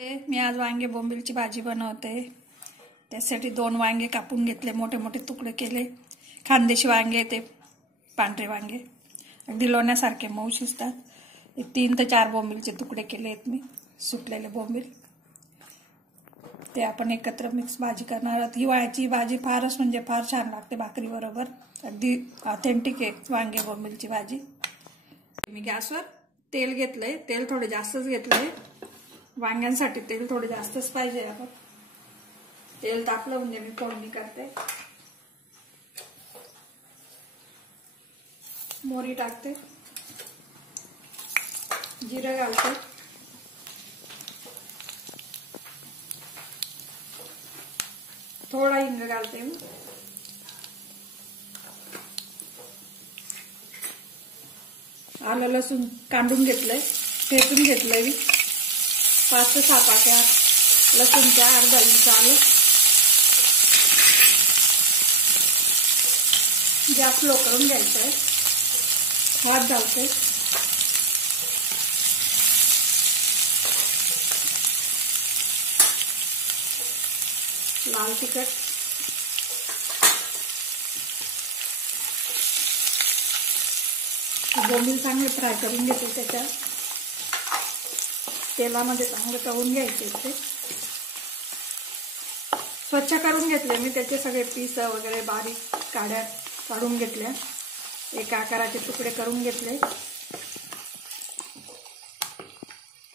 मी आज वांगे बोंबीलची भाजी बनवते। त्यासाठी 2 वांगे कापून घेतले, मोठे मोठे तुकडे केले। खानदेशी वांगे ते पांढरे वांगे अगदी लोण्यासारखे मऊ शिजतात। 3 ते 4 बोंबीलचे तुकडे केले आहेत मी, सुकलेले बोंबील। ते आपण एकत्र मिक्स भाजी करणार आहोत। हिवाळ्याची भाजी फारच म्हणजे फार छान लागते भाकरी बरोबर, अगदी ऑथेंटिक आहे वांगे बोंबीलची भाजी। मी गॅसवर तेल घेतलंय, तेल थोडे जास्तच घेतलंय। वांग्यांसाठी तेल थोडे जास्तच पाहिजे। आपण तेल तापलं म्हणजे मी फोडणी करते। मोहरी टाकते, जिरं घालते, थोडा हिंग घालते मी। आलं लसूण कांडून घेतलंय, ठेचून घेतलंय मी। 5 ते 6 पाकळ्या लसूणच्या, अर्धा इंच आलं। गॅस स्लो करून घ्यायचा आहे। हात घालते, लाल तिखट, बोंबील चांगले फ्राय करून घेते। त्याच्या तेलामध्ये चांगलं तळून घ्यायचे। ते स्वच्छ करून घेतले मी, त्याचे सगळे पीस वगैरे बारीक काड्या काढून घेतल्या। एका आकाराचे तुकडे करून घेतले।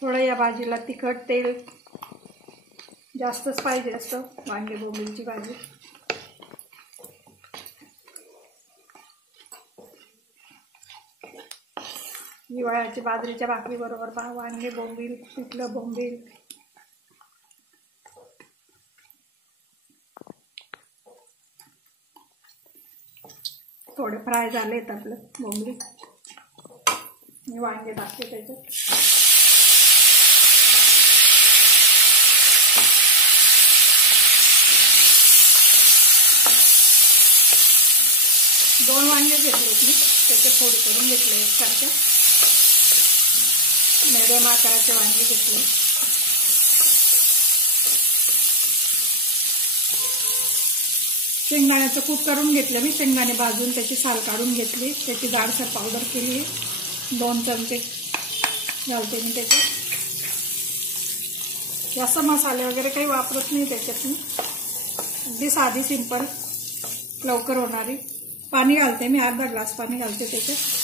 थोडं या भाजीला तिखट तेल जास्तच पाहिजे असतं वांगे बोंबीलची भाजी। हिवाळ्याची बाजरीच्या भाकरी बरोबर वांगे बोंबील, पिठलं बोंबील। थोडे फ्राय झालेत आपलं बोंबील, मी वांगे टाकते त्याच्यात। दोन वांगे घेतलेत मी, त्याचे फोडी करून घेतले एकसारखे। मिडियम आकाराचे वांगे घेतले। शेंगदाण्याचं कूट करून घेतलं मी, शेंगदाणे भाजून त्याची साल काढून घेतली, त्याची जाडसर पावडर केली। 2 चमचे घालते मी त्याच्यात। जास्त मसाले वगैरे काही वापरत नाही त्याच्यात मी, अगदी साधी सिंपल लवकर होणारी। पाणी घालते मी, अर्धा ग्लास पाणी घालते त्याच्यात।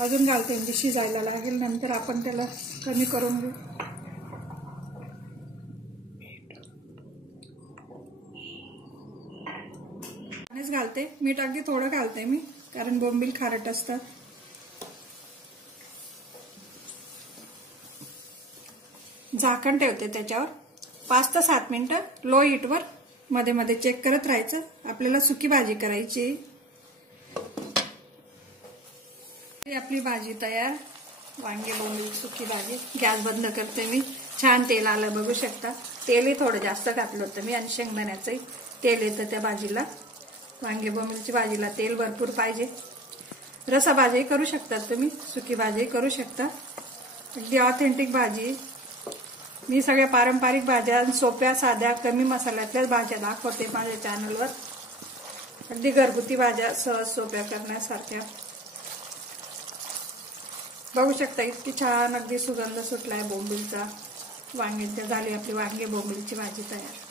अजून घालते म्हणजे शिजायला लागेल, नंतर आपण त्याला कमी करून घेऊ। पाणीच घालते, मीठ अगदी थोडं घालते मी, कारण बोंबील खारट असतात। झाकण ठेवते त्याच्यावर 5 ते 7 मिनिटं लो हीटवर, मध्ये मध्ये चेक करत राहायचं। आपल्याला सुकी भाजी करायची। आपली भाजी तयार, वांगे बोंबील सुकी भाजी। गॅस बंद करते मी। छान तेल आलं बघू शकता। तेलही थोडं जास्त घातलं होतं मी, आणि शेंगदाण्याचंही तेल येतं त्या भाजीला। वांगे बोंबीलची भाजीला तेल भरपूर पाहिजे। रसा भाजी करू शकतात तुम्ही, सुकी भाजी करू शकता। अगदी ऑथेंटिक भाजी। मी सगळ्या पारंपरिक भाज्या, सोप्या साध्या कमी मसाल्यातल्याच भाज्या दाखवते माझ्या चॅनलवर। अगदी घरगुती भाज्या सहज सोप्या करण्यासारख्या। बघू शकता इतकी छान अगदी सुगंध सुटलाय बोंबीलचा। झाली आपली वांगे बोंबीलची भाजी तयार।